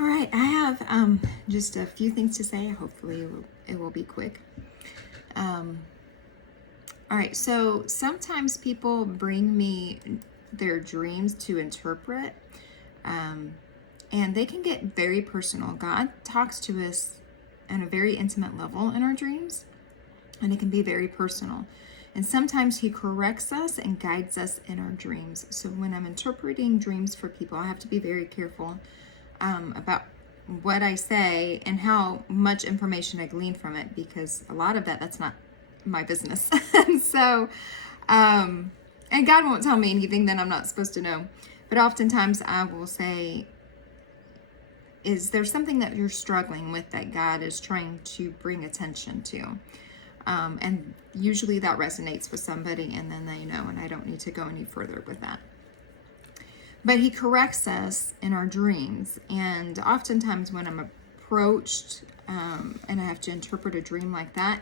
All right, I have just a few things to say. Hopefully, it will be quick. All right, so sometimes people bring me their dreams to interpret, and they can get very personal. God talks to us on a very intimate level in our dreams, and it can be very personal. And sometimes He corrects us and guides us in our dreams. So when I'm interpreting dreams for people, I have to be very careful about what I say and how much information I glean from it, because a lot of that's not my business. And so, and God won't tell me anything that I'm not supposed to know. But oftentimes I will say, is there something that you're struggling with that God is trying to bring attention to? And usually that resonates with somebody, and then they know, and I don't need to go any further with that. But He corrects us in our dreams, and oftentimes when I'm approached and I have to interpret a dream like that,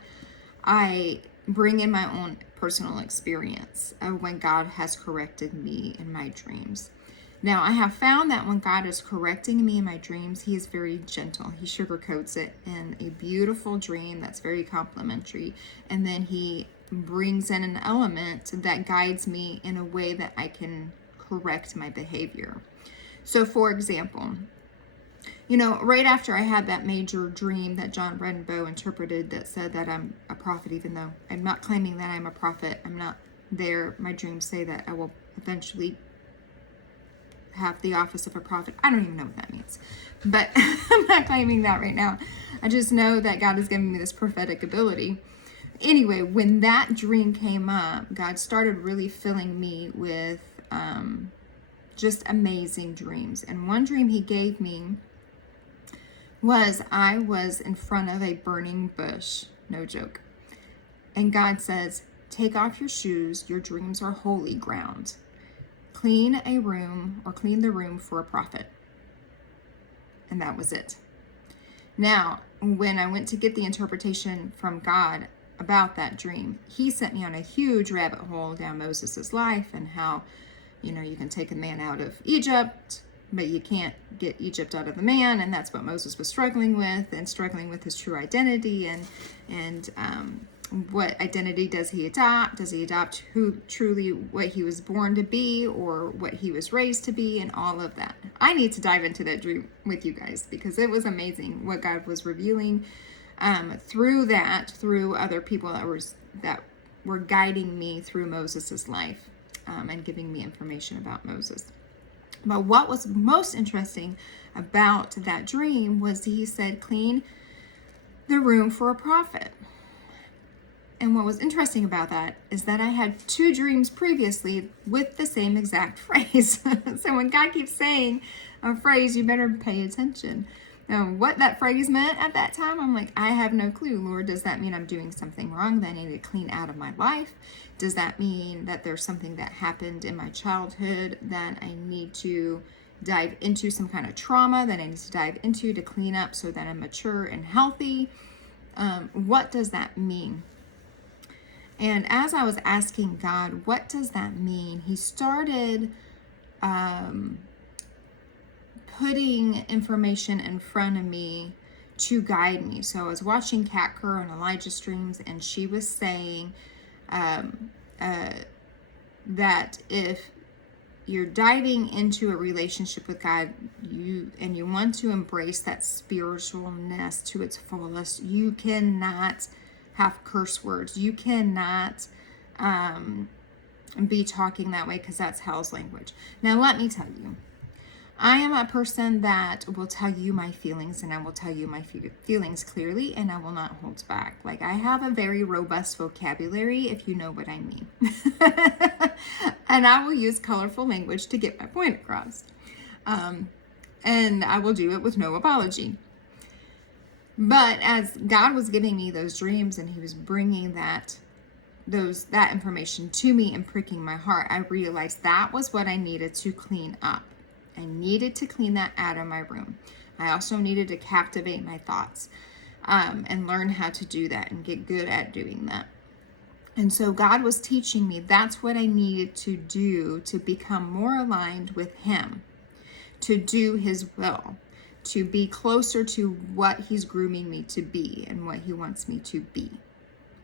I bring in my own personal experience of when God has corrected me in my dreams. Now, I have found that when God is correcting me in my dreams, He is very gentle. He sugarcoats it in a beautiful dream that's very complimentary. And then He brings in an element that guides me in a way that I can correct my behavior. So, for example, right after I had that major dream that John Redenbaugh interpreted that said that I'm a prophet, even though I'm not claiming that I'm a prophet, I'm not there. My dreams say that I will eventually have the office of a prophet. I don't even know what that means, but I'm not claiming that right now. I just know that God has given me this prophetic ability. Anyway, when that dream came up, God started really filling me with just amazing dreams. And one dream He gave me was I was in front of a burning bush, no joke. And God says, take off your shoes, your dreams are holy ground. Clean the room for a prophet. And that was it. Now, when I went to get the interpretation from God about that dream, He sent me on a huge rabbit hole down Moses's life and how, you can take a man out of Egypt, but you can't get Egypt out of the man, and that's what Moses was struggling with his true identity, and what identity does he adopt? Does he adopt what he was born to be, or what he was raised to be, and all of that? I need to dive into that dream with you guys, because it was amazing what God was revealing through other people that were guiding me through Moses's life and giving me information about Moses. But what was most interesting about that dream was He said, clean the room for a prophet. And what was interesting about that is that I had 2 dreams previously with the same exact phrase. So when God keeps saying a phrase, you better pay attention. Now, what that phrase meant at that time, I'm like, I have no clue, Lord. Does that mean I'm doing something wrong that I need to clean out of my life? Does that mean that there's something that happened in my childhood that I need to dive into, some kind of trauma that I need to dive into to clean up so that I'm mature and healthy? What does that mean? And as I was asking God, what does that mean? He started putting information in front of me to guide me. So I was watching Kat Kerr on Elijah Streams, and she was saying that if you're diving into a relationship with God, you want to embrace that spiritualness to its fullest, you cannot have curse words. You cannot be talking that way, because that's hell's language. Now, let me tell you, I am a person that will tell you my feelings, and I will tell you my feelings clearly, and I will not hold back. Like, I have a very robust vocabulary, if you know what I mean. And I will use colorful language to get my point across. And I will do it with no apology. But as God was giving me those dreams and He was bringing that information to me and pricking my heart, I realized that was what I needed to clean up. I needed to clean that out of my room. I also needed to captivate my thoughts and learn how to do that and get good at doing that. And so God was teaching me that's what I needed to do to become more aligned with Him, to do His will, to be closer to what he's grooming me to be and what he wants me to be.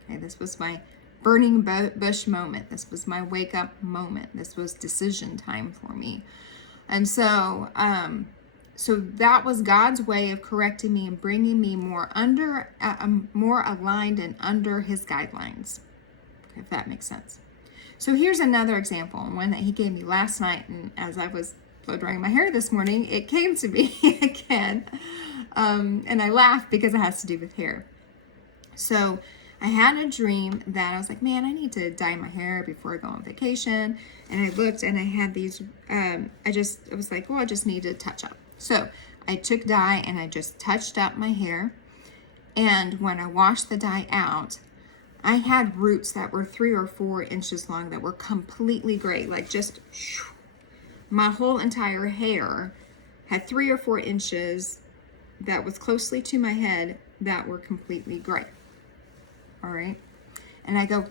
Okay, this was my burning bush moment. This was my wake up moment. This was decision time for me. And so, so that was God's way of correcting me and bringing me more more aligned and under his guidelines, if that makes sense. So here's another example, one that he gave me last night, and as I was blow drying my hair this morning, it came to me again, and I laughed because it has to do with hair. So I had a dream that I was like, man, I need to dye my hair before I go on vacation. And I looked and I had these, I was like, well, I just need to touch up. So I took dye and I just touched up my hair. And when I washed the dye out, I had roots that were 3 or 4 inches long that were completely gray, like just my whole entire hair had 3 or 4 inches that was closely to my head that were completely gray. All right. And I go,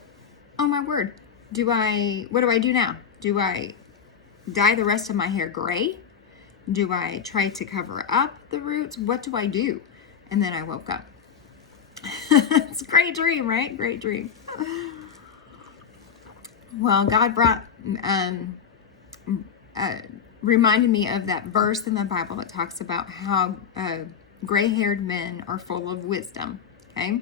oh my word, what do I do now? Do I dye the rest of my hair gray? Do I try to cover up the roots? What do I do? And then I woke up. It's a great dream, right? Great dream. Well, God reminded me of that verse in the Bible that talks about how gray-haired men are full of wisdom, okay?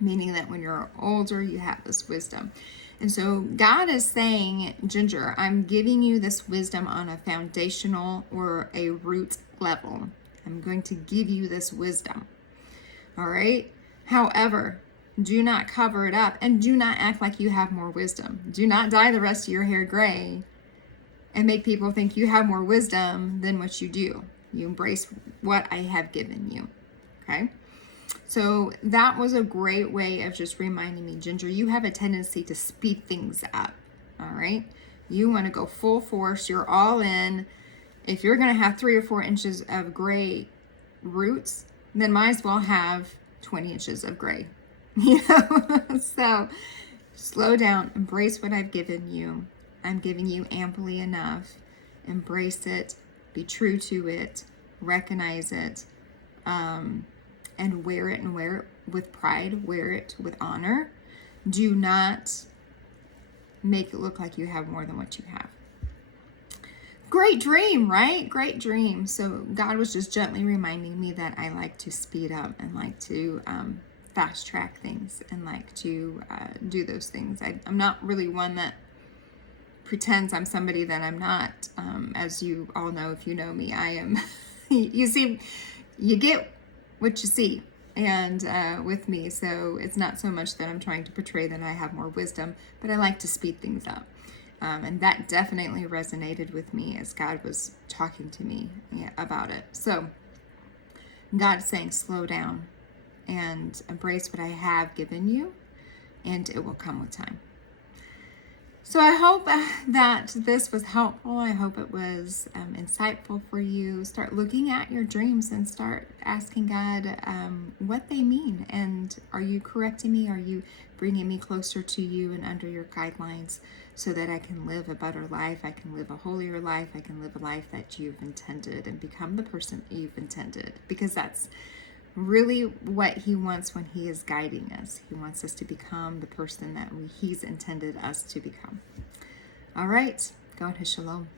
Meaning that when you're older, you have this wisdom. And so God is saying, Ginger, I'm giving you this wisdom on a foundational or a root level. I'm going to give you this wisdom. All right? However, do not cover it up and do not act like you have more wisdom. Do not dye the rest of your hair gray and make people think you have more wisdom than what you do. You embrace what I have given you. Okay? So that was a great way of just reminding me, Ginger, you have a tendency to speed things up. All right? You want to go full force. You're all in. If you're going to have 3 or 4 inches of gray roots, then might as well have 20 inches of gray. You know? So slow down. Embrace what I've given you. I'm giving you amply enough. Embrace it. Be true to it. Recognize it. And wear it with pride. Wear it with honor. Do not make it look like you have more than what you have. Great dream, right? Great dream. So God was just gently reminding me that I like to speed up and like to fast track things and like to do those things. I'm not really one that pretends I'm somebody that I'm not. As you all know, if you know me, I am. You get what you see, and with me, so it's not so much that I'm trying to portray that I have more wisdom, but I like to speed things up. And that definitely resonated with me as God was talking to me about it. So God's saying, slow down and embrace what I have given you, and it will come with time. So I hope that this was helpful. I hope it was insightful for you. Start looking at your dreams and start asking God what they mean. And are you correcting me? Are you bringing me closer to you and under your guidelines so that I can live a better life? I can live a holier life. I can live a life that you've intended and become the person you've intended. Because that's really what he wants when he is guiding us. He wants us to become the person that he's intended us to become. All right, go on his shalom.